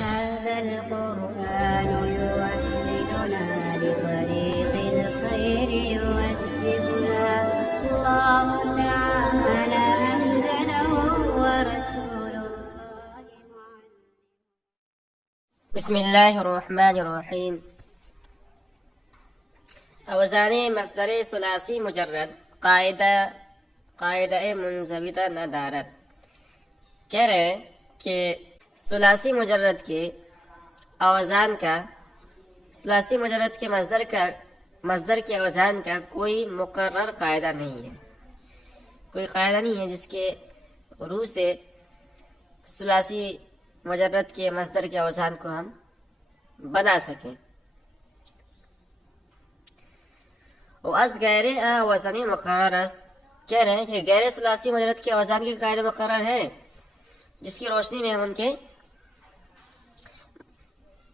هذا القرآن يوحدنا لطريق الخير يوجهنا الله تعالى أنزله ورسول الله معلم. بسم الله الرحمن الرحیم. اوزان مصدر ثلاثی مجرد قاعدہ منضبطہ ندارت. کہہ رہے ہیں کہ ثلاثی مجرد کے اوزان کا، ثلاثی مجرد کے مصدر کے اوزان کا کوئی مقرر قاعدہ نہیں ہے. کوئی قاعدہ نہیں ہے جس کے روح سے ثلاثی مجرد کے مصدر کے اوزان کو ہم بنا سکیں. وَأَز غیر وزن مقرر است. کہہ رہے ہیں کہ غیر ثلاثی مجرد کے اوزان کے قاعدے مقرر ہے جس کی روشنی میں ہم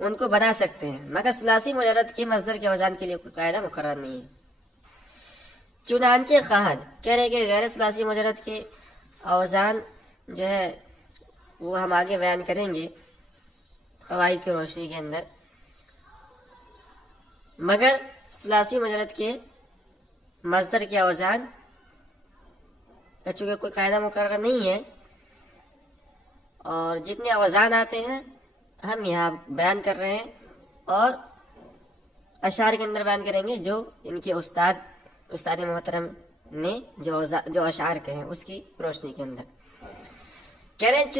ان کو بنا سکتے ہیں، مگر ثلاثی مجرد کے مصدر کے اوزان کے لیے کوئی قاعدہ مقرر نہیں ہے. چنانچہ خواہد. کہہ رہے ہیں کہ غیر ثلاثی مجرد کے اوزان جو ہے وہ ہم آگے بیان کریں گے قواعد کی روشنی کے اندر، مگر ثلاثی مجرد کے مصدر کے اوزان کا چونکہ کوئی قاعدہ مقرر نہیں ہے، اور جتنے اوزان آتے ہیں ہم یہاں بیان کر رہے ہیں اور اشعار کے اندر بیان کریں گے جو ان کے استاد محترم نے جو اشعار کہے ہیں اس کی روشنی کے اندر. کہہ رہے ہیں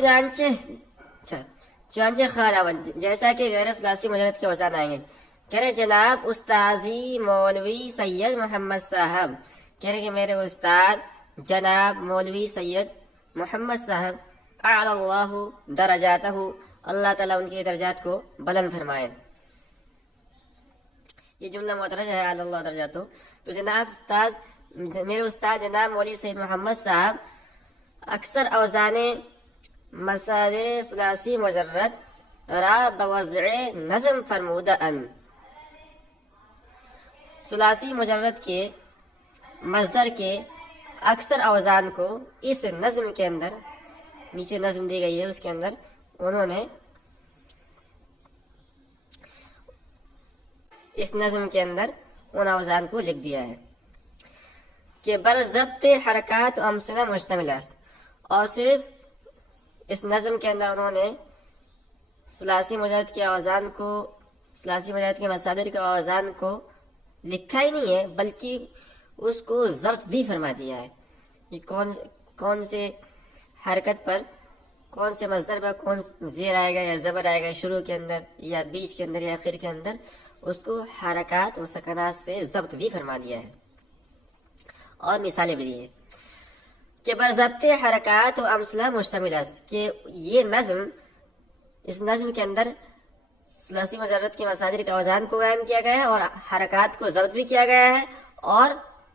چنانچہ خواہد، جیسا کہ غیر ثلاثی مجرد کے اوزان آئیں گے. کہہ رہے جناب استاذی مولوی سید محمد صاحب. کہہ رہے کہ میرے استاد جناب مولوی سید محمد صاحب اعلی اللہ درجاتہ، اللہ تعالیٰ ان کے درجات کو بلند فرمائے. یہ جملہ معترض ہے، اعلی اللہ درجاتہ. تو میرے استاد جناب مولوی سید محمد صاحب اکثر اوزان مصادر ثلاثی مجرد را بوضع نظم فرمودہ ان. ثلاثی مجرد کے مصدر کے اکثر اوزان کو اس نظم کے اندر، نیچے نظم دی گئی ہے اس کے اندر انہوں نے اس نظم کے اندر ان اوزان کو لکھ دیا ہے کہ بر ضبط حرکات و امثلہ مشتمل ہے. اور صرف اس نظم کے اندر انہوں نے ثلاثی مجرد کے اوزان کو، ثلاثی مجرد کے مصادر کے اوزان کو لکھا ہی نہیں ہے بلکہ اس کو ضبط بھی فرما دیا ہے کہ کون سے حرکت پر، کون سے مصدر پر کون زیر آئے گا یا زبر آئے گا شروع کے اندر یا بیچ کے اندر یا آخر کے اندر، اس کو حرکات و سکنات سے ضبط بھی فرما دیا ہے اور مثالیں بھی دی ہیں کہ بر ضبط حرکات و امثلہ مشتمل ہے. کہ یہ نظم، اس نظم کے اندر ثلاثی مجرد کے مصادر کے اوزان کو بیان کیا گیا ہے اور حرکات کو ضبط بھی کیا گیا ہے، اور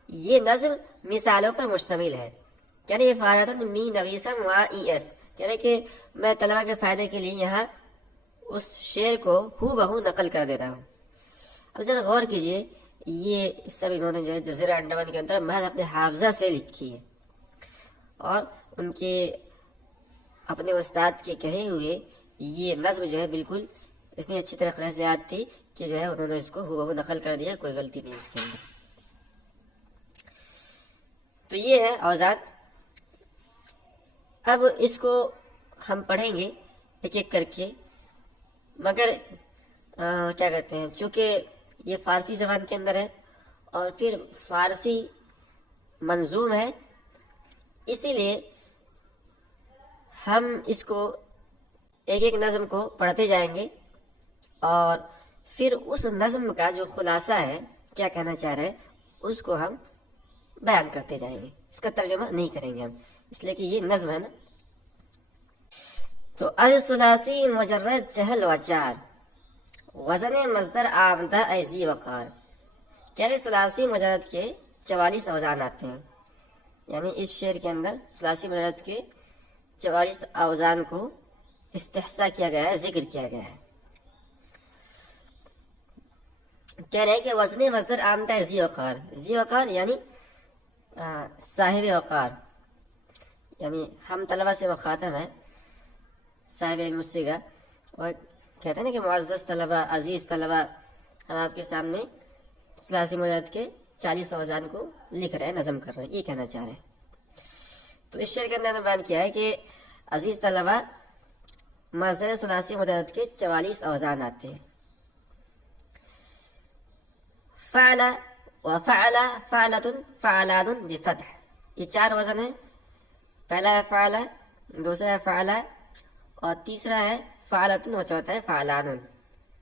یہ نظم مثالوں پر مشتمل ہے. یعنی افادۃ می نویسم و ای ایس. یعنی کہ میں طلبہ کے فائدے کے لیے یہاں اس شعر کو ہو بہو نقل کر دے رہا ہوں. اب ذرا غور کیجئے، یہ سب انہوں نے جو ہے جزیرہ انڈمان کے اندر محض اپنے حافظہ سے لکھی ہے، اور ان کے اپنے استاد کے کہے ہوئے یہ نظم جو ہے بالکل اتنی اچھی طرح سے یاد تھی کہ جو ہے انہوں نے اس کو ہو بہو نقل کر دیا، کوئی غلطی نہیں اس کے اندر. تو یہ ہے اوزان. اب اس کو ہم پڑھیں گے ایک ایک کر کے، مگر کیا کہتے ہیں، چونکہ یہ فارسی زبان کے اندر ہے اور پھر فارسی منظوم ہے، اسی لیے ہم اس کو ایک ایک نظم کو پڑھتے جائیں گے اور پھر اس نظم کا جو خلاصہ ہے، کیا کہنا چاہ رہے ہیں، اس کو ہم بیان کرتے جائیں گے. اس کا ترجمہ نہیں کریں گے ہم، اس لیے کہ یہ نظم ہے نا. تو الثلاثی مجرد چہل و چار، وزن مصدر آمدہ ایزی وقار. کہہ ثلاثی مجرد کے 44 اوزان آتے ہیں. یعنی اس شعر کے اندر ثلاثی مجرد کے 44 اوزان کو استحصا کیا گیا ہے، ذکر کیا گیا ہے. کہہ رہے ہیں کہ وزن مصدر آمدہ ذی وقار. ذی وقار یعنی صاحب وقار، یعنی ہم طلبہ سے مخاطب ہیں صاحب علم الصیغہ، اور کہتے ہیں نا کہ معزز طلبہ، عزیز طلبہ، ہم آپ کے سامنے ثلاثی مدد کے 40 اوزان کو لکھ رہے ہیں، نظم کر رہے ہیں، یہ کہنا چاہ رہے ہیں۔ تو اس شعر کے اندر بیان کیا ہے کہ عزیز طلبہ مصدر ثلاثی مدد کے 44 اوزان آتے ہیں۔ فعل وفعل فعلۃ فعلان بفتح، یہ 4 وزن ہے۔ پہلا ہے فعل، دوسرا ہے فعل، اور تیسرا ہے فعلۃ، اور چوتھا ہے فعلان۔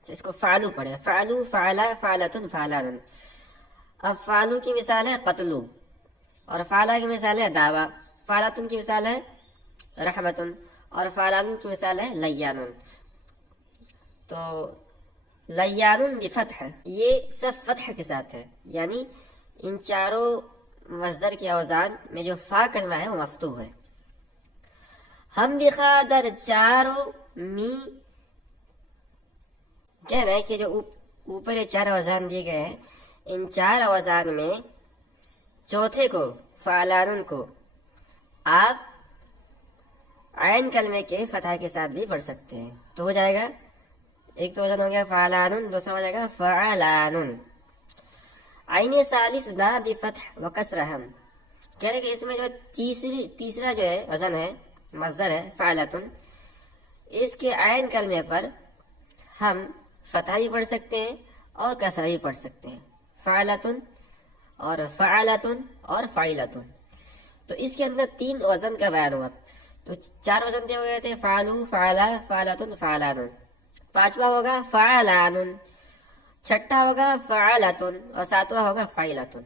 اس کو فعلو پڑھے، فعلو، فعل، فعلۃ، فعلان۔ اب فعلو کی مثال ہے قتلو، اور فعلہ کی مثال ہے دعویٰ، فعلۃ کی مثال ہے رحمت، اور فعلان کی مثال ہے لیان۔ تو لیان بفتح یہ سب فتح کے ساتھ ہے، یعنی ان چاروں مصدر کے اوزان میں جو فا کلمہ ہے وہ مفتوح ہے۔ ہم دکھا در چاروں می، کہہ رہے ہیں کہ جو اوپر یہ 4 اوزان دیے گئے ہیں، ان 4 اوزان میں چوتھے کو، فعلان کو، آپ عین کلمے کے فتح کے ساتھ بھی پڑھ سکتے ہیں۔ تو ہو جائے گا، ایک تو وزن ہو گیا فعلان، دوسرا ہو جائے گا فعلان۔ عین ثالث دا بفتح و کسر ہم، کہہ رہے کہ اس میں جو تیسرا جو ہے وزن ہے، مصدر ہے فعلۃ، اس کے عین کلمے پر ہم فتح بھی پڑھ سکتے ہیں اور کسرہ بھی پڑھ سکتے ہیں، فعلۃ اور فعلۃ اور فعلۃ۔ تو اس کے اندر 3 وزن کا بیان ہوا۔ تو 4 وزن دیے ہوئے تھے، فعلو، فعلا، فعلۃ، فعلان۔ 5واں ہوگا فعلان، 6واں ہوگا فعلۃ، اور 7واں ہوگا فعلۃ۔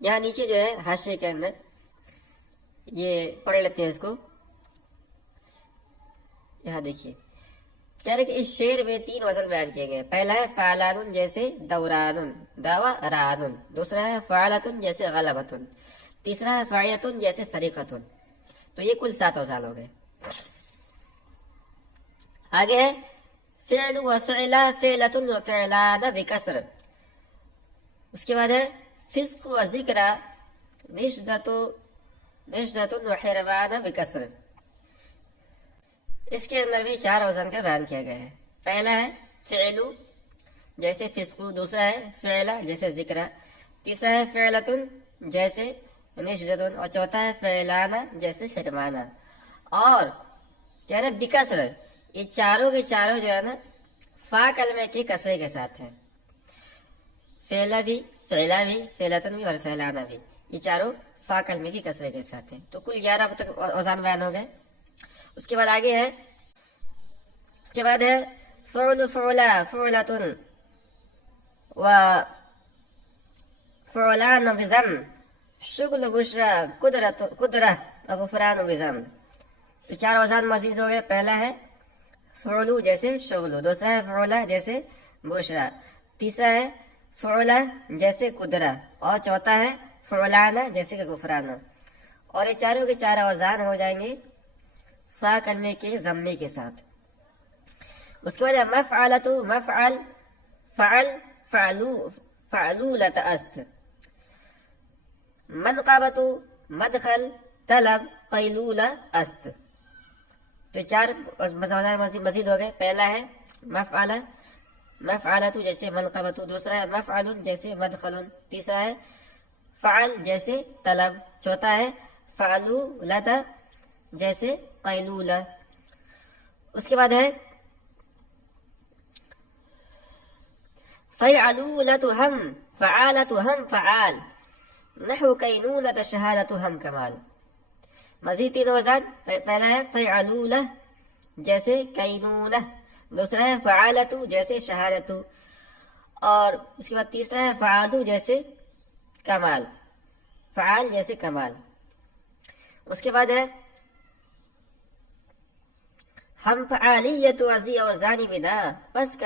یہاں نیچے جو ہے حاشیے کے اندر یہ پڑھ لیتے ہیں اس کو، یہاں دیکھیے کہہ رہے کہ اس شعر میں 3 وزن بیان کیے گئے۔ پہلا ہے فعلان جیسے دوران، دعوی ران، دوسرا ہے فعلۃ جیسے غلبۃ، تیسرا ہے فعلۃ جیسے سریقۃ۔ تو یہ کل 7 وزن ہو گئے۔ آگے ہے فعل و فعلا، فعلۃ و فعلان بکسر، اس کے بعد ہے فسق و ذکر، نشدۃ و حرمان بکسر۔ اس کے اندر بھی 4 وزن کا بیان کیا گیا ہے۔ پہلا ہے فعلو جیسے فسقو، دوسرا ہے فعلا جیسے ذکر، تیسرا ہے فعلۃ جیسے نشدۃ، اور چوتھا ہے فعلانہ جیسے حرمانہ۔ اور کہہ رہے بکسر، یہ چاروں کے چاروں جو ہے نا فا کلمے کے کسرے کے ساتھ ہیں، فعلا بھی، فعلا بھی، فعلۃ بھی اور فعلانہ بھی، یہ چاروں فا کلمے کی کسرے کے ساتھ ہیں۔ تو کل 11 تک وزن بیان ہو گئے۔ اس کے بعد آگے ہے، اس کے بعد ہے فعل، فعلا، فعلۃ و فعلان بضم، شغل، بشرا، قدرہ، غفران بضم۔ تو 4 وزن مزید ہو گئے۔ پہلا ہے فعلو جیسے شغلو، دوسرا ہے فعلا جیسے بشرا، تیسرا ہے فعلا جیسے قدرہ، اور چوتھا ہے فعلانہ جیسے کہ غفرانہ۔ اور یہ چاروں کے 4 اوزان ہو جائیں گے فا کلمے کے ضمے کے ساتھ۔ اس کے بعد مفعلۃ، مفعل، فعل، فعلو، فعلولۃ است، منقبۃ، مدخل، طلب، قیلولہ است۔ تو 4 مزید ہو گئے۔ پہلا ہے مفعل، مفعلۃ جیسے منقبۃ، دوسرا ہے مفعل جیسے مدخل، تیسرا ہے فعل جیسے طلب، چوتھا ہے فعلولۃ جیسے قیلولہ۔ اس کے بعد ہے فعلولۃ ہم، فعالۃ ہم فعال، نحو کینونۃ شہادۃ ہم کمال۔ مزید 3 وزن، پہلا ہے فعلولہ جیسے کینونہ، دوسرا ہے فعالۃ جیسے شہادۃ، اور اس کے بعد تیسرا ہے فعالو جیسے کمال، فعال جیسے کمال۔ اس کے بعد ہے ہم فعالیت وزی اوزانی بنا، پس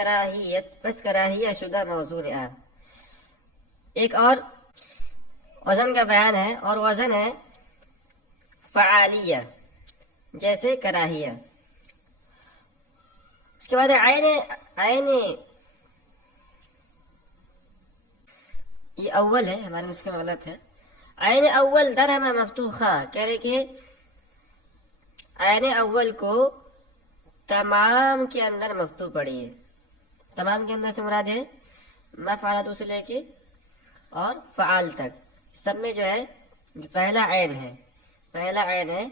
کراہیت شدہ موضوع آ۔ ایک اور وزن کا بیان ہے، اور وزن ہے فعالیہ جیسے کراہیہ۔ اس کے بعد عین، یہ اول ہے، ہمارے اس کا غلط ہے، عین اول درہم مفتوحہ، کہہ رہے کہ عین اول کو تمام کے اندر مفتوح پڑھی ہے. تمام کے اندر سے مراد ہے مفعلۃ سے لے کے اور فعال تک، سب میں جو ہے جو پہلا عین ہے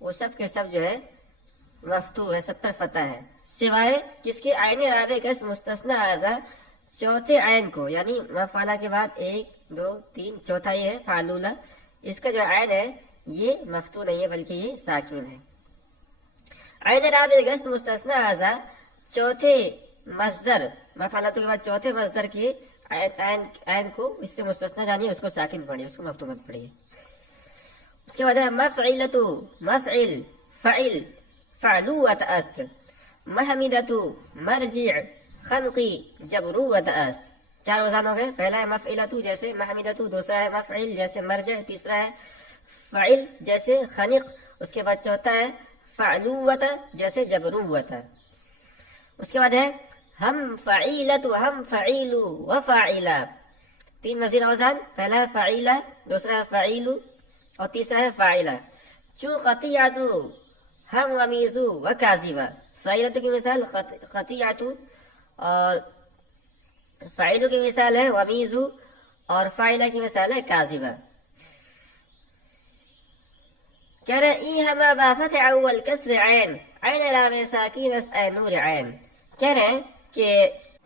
وہ سب کے سب جو ہے مفتوح ہے، سب پر فتح ہے، سوائے کس کے؟ عین رابع کش مستثنی اعضا، چوتھے عین کو، یعنی مفعلہ کے بعد 1 2 3 چوتھا یہ ہے فعلولہ، اس کا جو عین ہے یہ مفتوح نہیں ہے بلکہ یہ ساکن ہے. عین رابع گشت مستثنی اعضا، چوتھے مصدر مفعلۃ کے بعد چوتھے مصدر کی عین کو اس سے مستثنی جانی اس کو ساکن پڑھیے، اس کو مفتوح مت پڑھیے. اس کے بعد ہے مفعلۃ، مفعل، فعل، فعلوۃ است، محمدۃ، مرجع، خنقی، جبروۃ است. 4 وزن ہو گئے. پہلا ہے مفعلۃ جیسے محمدۃ، دوسرا ہے مفعل جیسے مرجع، تیسرا ہے فعل جیسے خنق، اس کے بعد چوتھا ہے فعلوۃ جیسے جبروۃ. اس کے بعد ہے ہم فعیلۃ، ہم فعیل و فاعلہ. 3 مزید اوزان، پہلا ہے فعیلہ، دوسرا ہے فعیل اور تیسرا ہے فاعلہ. چو قطیعۃ، ہم ومیز و کاذبہ. فعیلۃ کی مثال قطیعۃ اور فاعل کی مثال ہے ومیز اور فاعلہ کی مثال ہے کاذبہ. کہہ رہے ای ہما بافت اول کسر عین، عین رابع ساکین است اے نور عین. کہہ رہے ہیں کہ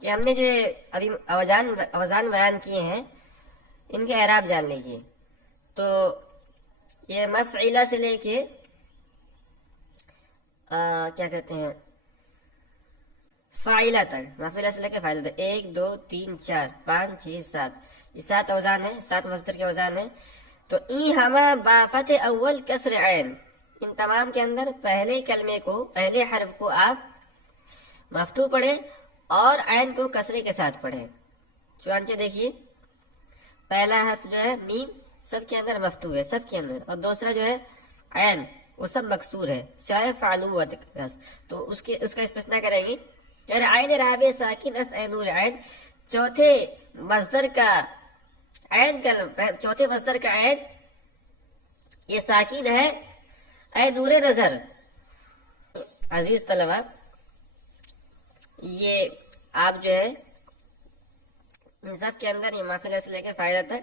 ہم نے جو ابھی اوزان بیان کیے ہیں ان کے اعراب جان لیجیے. تو یہ مفعلہ سے لے کے کیا کہتے ہیں فاعلہ تک، مفعلہ سے لے کے فاعلہ تک 1 2 3 4 5 6 7، یہ 7 اوزان ہیں، 7 مصدر کے اوزان ہیں. تو ای ہما بافت اول کسر عین، ان تمام کے اندر پہلے کلمے کو، پہلے حرف کو آپ مفتوح پڑھیں اور عین کو کسرے کے ساتھ پڑھیں. چنانچہ دیکھیے پہلا حرف جو ہے میم سب کے اندر مفتوح ہے، سب کے اندر، اور دوسرا جو ہے عین وہ سب مکسور ہے سوائے فعلوۃ. تو اس کا استثناء کریں گے. کہہ رہے عین رابع ساکن است اے نور عین، چوتھے مصدر کا عین یہ ساکن ہے اے نور نظر. عزیز طلبہ، یہ آپ جو ہے ان سب کے اندر یہ مفعلہ سے لے کے فاعلہ تک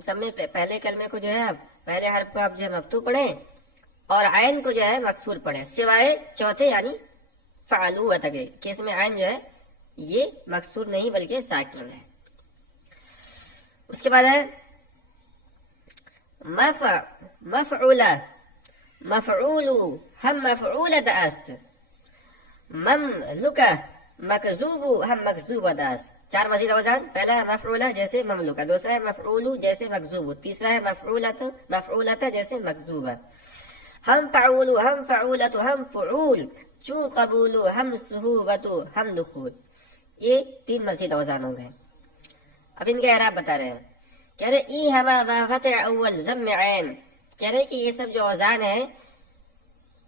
سب میں پہلے کلمے کو جو ہے آپ پہلے حرف کو آپ جو ہے مفتوح پڑھیں اور عین کو جو ہے مکسور پڑھیں، سوائے چوتھے یعنی فعلوۃ کے، اس میں عین جو ہے یہ مکسور نہیں بلکہ ساکن ہے. اس کے بعد ہے مفعولہ، مفعول، ہم مفعولۃ است، مملکہ، مکذوب، ہم مکذوبۃ است. 4 مزید اوزان، پہلا ہے مفعولہ جیسے مملکہ، دوسرا ہے مفعول جیسے مکذوب، تیسرا ہے مفعولۃ جیسے مکذوبہ. ہم فعول، ہم فعولۃ، ہم فعول، چو قبول، ہم صحوبۃ، ہم دخول. یہ 3 مزید اوزان ہو گئے. اب ان کا اعراب بتا رہے ہیں. کہہ رہے ای ہما بافت اول ضم عین، کہہ رہے کہ یہ سب جو اوزان ہیں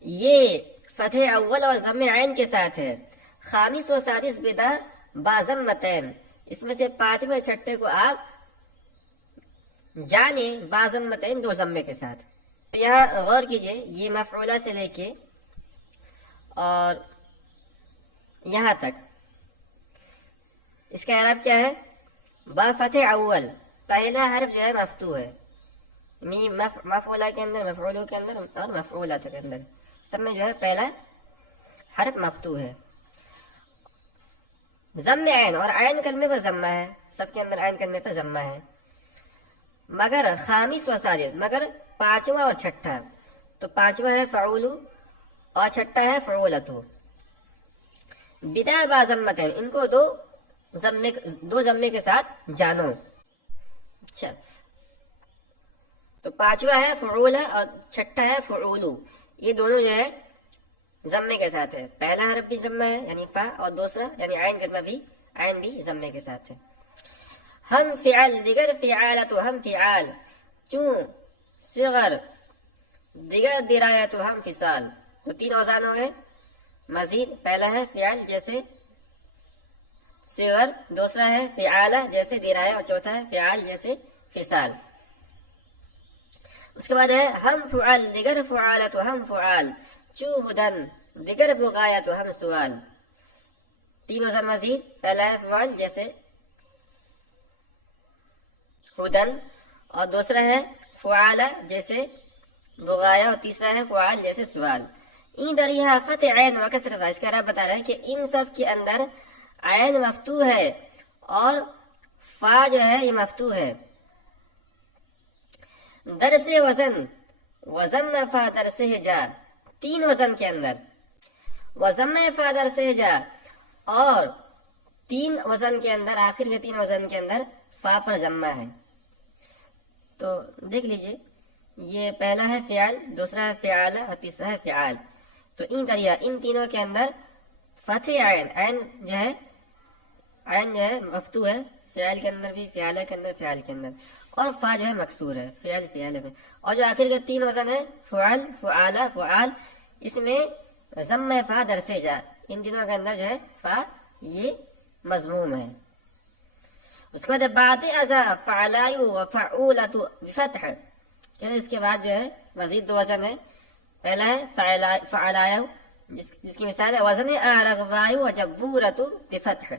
یہ فتح اول اور ضم عین کے ساتھ ہے. خامس و سادس بدا بازمتین، اس میں سے 5ویں اور 6ٹھے کو آپ جانے بازمتین 2 ضمے کے ساتھ. یہاں غور کیجئے، یہ مفعولہ سے لے کے اور یہاں تک اس کا اعراب کیا ہے؟ با فتح اول، پہلا حرف جو ہے مفتوح ہے، مفعولہ کے اندر، مفعولوں کے اندر اور مفعولات کے اندر سب میں جو ہے پہلا حرف مفتوح ہے. ضم عین، اور عین کلمے پر ضمہ ہے، سب کے اندر عین کلمے پر ضمہ ہے، مگر خامس و سادس، مگر 5واں اور 6ٹھا. تو 5واں ہے فعول اور 6ٹھا ہے فعولۃ. بدا بازمتین، ان کو دو ضمے کے ساتھ جانو. اچھا، تو 5واں ہے فعول اور 6ٹھا ہے فعول، یہ دونوں جو ہے ضمے کے ساتھ ہے. پہلا حرف بھی ضمہ ہے یعنی فا، اور دوسرا یعنی عین کلمہ بھی، عین بھی ضمے کے ساتھ ہے. ہم فعل، دیگر فعالت، ہم فعال، چون صغر، دیگر درایت، ہم فصال. تو 3 اوزان ہو گئے مزید. پہلا ہے فعل جیسے صغر، دوسرا ہے فعالہ جیسے درایا، اور چوتھا ہے فعال جیسے فصال. اس کے بعد ہے ہم فعال دیگر فعالت ہم فعال، چو ہدن دیگر بغایت ہم سوال. 3 وزن مزید، پہلا ہے فعال جیسے ہدن، اور دوسرا ہے فعال جیسے بغایا، اور تیسرا ہے فعال جیسے سوال. این دریا فتح عین و کسر فا، اس کا رب بتا رہا ہے کہ ان سب کے اندر عین مفتوح ہے اور فا جو ہے یہ مفتوح ہے. درس وزن وزن فا درس جا، 3 وزن کے اندر وزن فا درس جا، اور 3 وزن کے اندر آخر کے 3 وزن کے اندر فا پر ضمہ ہے. تو دیکھ لیجئے، یہ پہلا ہے فعال، دوسرا ہے فعال اور تیسرا ہے فعال. تو ان دریا ان تینوں کے اندر فتح عین، عین جو ہے مفتوح ہے، فعال کے اندر بھی، فعال کے اندر، فعال کے اندر، اور فا جو ہے مکسور ہے، فعال میں. اور جو آخر کے 3 وزن ہے فعل فعالہ فعال، اس میں ضم فا درس جا، ان تینوں کے اندر جو ہے فا یہ مضموم ہے. اس کے بعد ازا فعلایو و فعولت بفتح، اس کے بعد جو ہے مزید 2 وزن ہے. پہلا ہے فعلایو، جس کی مثال ہے وزن رغبایو و جبورت بفتح.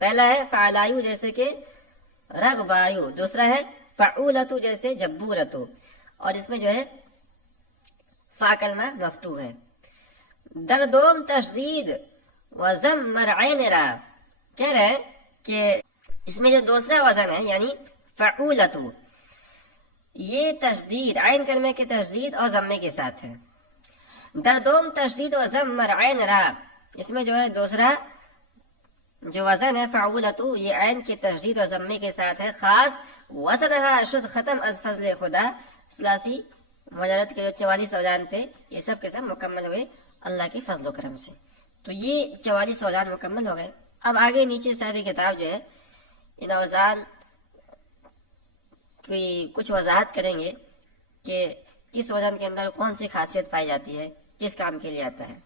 پہلا ہے فعلایو جیسے کہ رغبایو، دوسرا ہے فعولت جیسے جبورتو، اور اس میں جو ہے فا کلمہ مفتوح ہے. دردوم تشدید و ضم مرعین را، کہہ رہے ہیں کہ اس میں جو دوسرا وزن ہے یعنی فعولتو، یہ تشدید عین کلمے کے تشدید اور ضمے کے ساتھ ہے. دردوم تشدید و ضم مرعین را، اس میں جو ہے دوسرا جو وزن ہے فعولتو، یہ عین کے تشدید اور ضمے کے ساتھ ہے. خاص وزنہا شد ختم از فضل خدا، ثلاثی مجرد کے جو 44 اوزان تھے یہ سب کے سب مکمل ہوئے اللہ کے فضل و کرم سے. تو یہ 44 اوزان مکمل ہو گئے. اب آگے نیچے صاحب کتاب جو ہے ان اوزان کی کچھ وضاحت کریں گے کہ کس وزن کے اندر کون سی خاصیت پائی جاتی ہے، کس کام کے لیے آتا ہے.